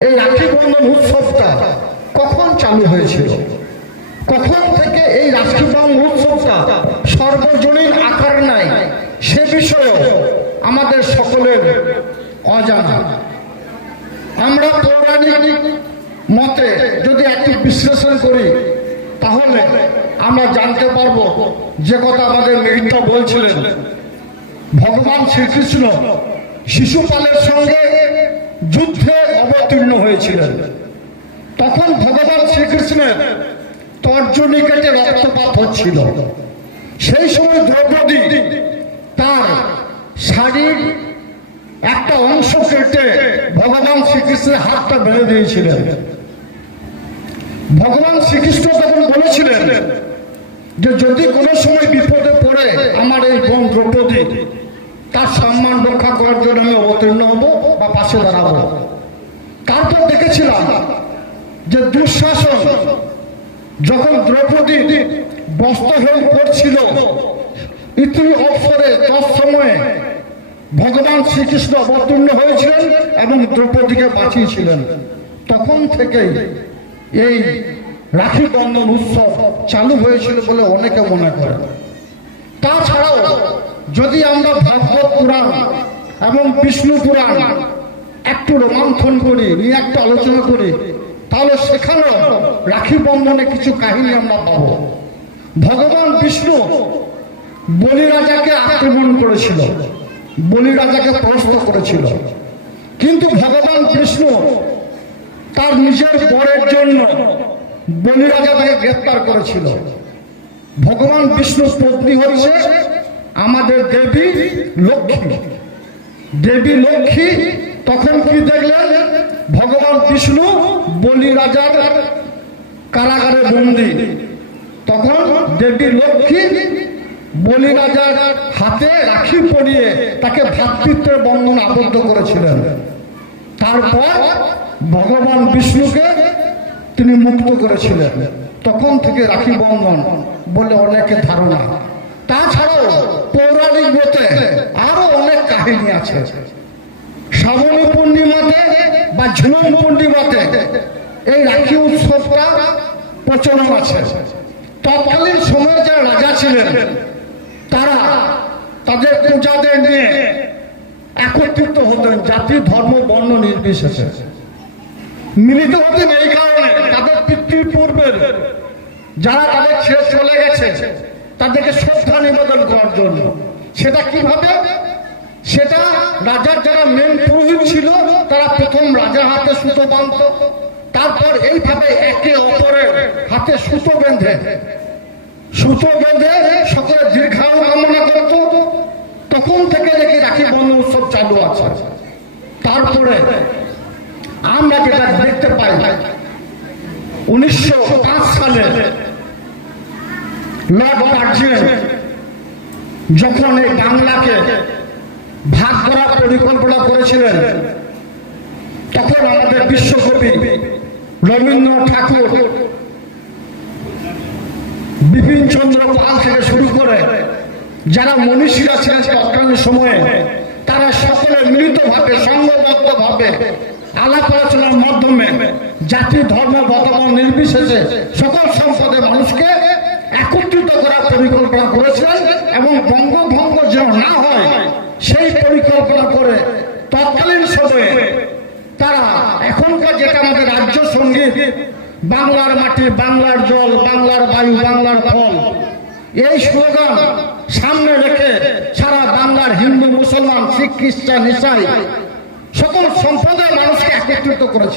এই রাখি বন্ধন উৎসবটা কখন চালু হয়েছিল? কখন থেকে এই রাখি বন্ধন উৎসবটা সর্বজনীন আকার নাই, সে বিষয়েও আমাদের সকলের অজানা। আমরা পৌরাণিক মতে যদি একটি বিশ্লেষণ করি, তাহলে আমরা জানতে পারব যে কথা আমাদের মেঘটা বলছিলেন, ভগবান শ্রীকৃষ্ণ শিশুপালের সঙ্গে যুদ্ধে অবতীর্ণ হয়েছিলেন। তখন ভগবান শ্রীকৃষ্ণের তর্জনী কেটে রক্তপাত হচ্ছিল। সেই সময় দ্রৌপদী তার শাড়ির একটা অংশ কেটে ভগবান শ্রীকৃষ্ণের হাতটা বেঁধে দিয়েছিলেন। ভগবান শ্রীকৃষ্ণ তখন বলেছিলেন যে, যদি কোনো সময় বিপদে পড়ে আমার এই বোন দ্রৌপদী তার সম্মান রক্ষা করার জন্য আমি অবতীর্ণ হব বা পাশে দাঁড়াবো। তারপর দেখেছিলাম যে দুঃশাসন যখন দ্রৌপদী বস্ত্র হয়ে পড়ছিল, ইতি অবসরে তৎসময়ে ভগবান শ্রীকৃষ্ণ অবতীর্ণ হয়েছিলেন এবং দ্রৌপদীকে বাঁচিয়েছিলেন। তখন থেকেই এই রাখি বন্ধন উৎসব চালু হয়েছিল বলে অনেকে মনে করেন। তাছাড়াও যদি আমরা ভাগবত পুরাণ এবং বিষ্ণু পুরাণ একটু রোমান্থন করি, নিয়ে একটা আলোচনা করি, তাহলে সেখানেও রাখি বন্ধনে কিছু কাহিনী আমরা পাবো। ভগবান বিষ্ণু বলি রাজাকে আক্রমণ করেছিল, বলি রাজাকে পরাস্ত করেছিল। কিন্তু ভগবান বিষ্ণু তার নিজের বরের জন্য বলি তাকে গ্রেপ্তার করেছিল। ভগবান বিষ্ণুর পত্নী হচ্ছে আমাদের দেবী লক্ষ্মী। দেবী লক্ষ্মী, তখন কি দেখলেন? ভগবান বিষ্ণু বলি রাজার কারাগারে বন্দি। তখন দেবী লক্ষ্মী বলি রাজার হাতে রাখি পরিয়ে তাকে ভ্রাতৃত্বের বন্ধন আবদ্ধ করেছিলেন। তারপর ভগবান বিষ্ণুকে তিনি মুক্ত করেছিলেন। তখন থেকে রাখি বন্ধন বলে অনেকে ধারণা। তাছাড়াও পৌরাণিক মতে আরও অনেক কাহিনী আছে। শ্রাবণী পূর্ণিমাতে বা ঝুলন পূর্ণিমাতে এই রাখি উৎসবটা প্রচলন আছে। তৎকালীন সময়ে যারা রাজা ছিলেন, তারা তাদের প্রজাদের নিয়ে একত্রিত হতেন, জাতি, ধর্ম, বর্ণ নির্বিশেষে। মিলিত হতেন এই কারণে তাদের পিতৃপূর্বের, যারা তাদের ছেড়ে চলে গেছে তাদেরকে শ্রদ্ধা নিবেদন করার জন্য। সেটা কীভাবে? সেটা রাজার যারা মেন পুরোহিত ছিল, তারা প্রথম রাজার হাতে সুতো বাঁধত। তারপর এইভাবে একে অপরের হাতে সুতো বেঁধে। সুতো বেঁধে সকলে দীর্ঘায়ু কামনা করত। তখন থেকে দেখি রাখি বন্ধ উৎসব চালু আছে। তারপরে আমরা যেটা দেখতে পাই, উনিশশো পাঁচ সালে যখন এই বাংলাকে ভাগ করার পরিকল্পনা করেছিলেন, তখন আমাদের বিশ্বকবি রবীন্দ্রনাথ ঠাকুর বিপিন চন্দ্র পাল থেকে শুরু করে যারা মনীষীরা ছিলেন তৎকালীন সময়ে, তারা সকলে মিলিতভাবে, সংঘবদ্ধভাবে আলাপ আলোচনার মাধ্যমে জাতি, ধর্ম বর্তমান নির্বিশেষে সকল করার পরিকল্পনা করেছিলেন এবং বঙ্গভঙ্গ যেন না হয়, সেই পরিকল্পনা করে তৎকালীন সময়ে তারা এখনকার যেটা আমাদের রাজ্য সংগীত, বাংলার মাটি, বাংলার জল, বাংলার বায়ু, বাংলার ফল, এই স্লোগান সামনে রেখে সারা বাংলার হিন্দু, মুসলমান, শিখ, খ্রিস্টান, ইসাই, সকল সম্প্রদায়ের মানুষকে একত্রিত করেছে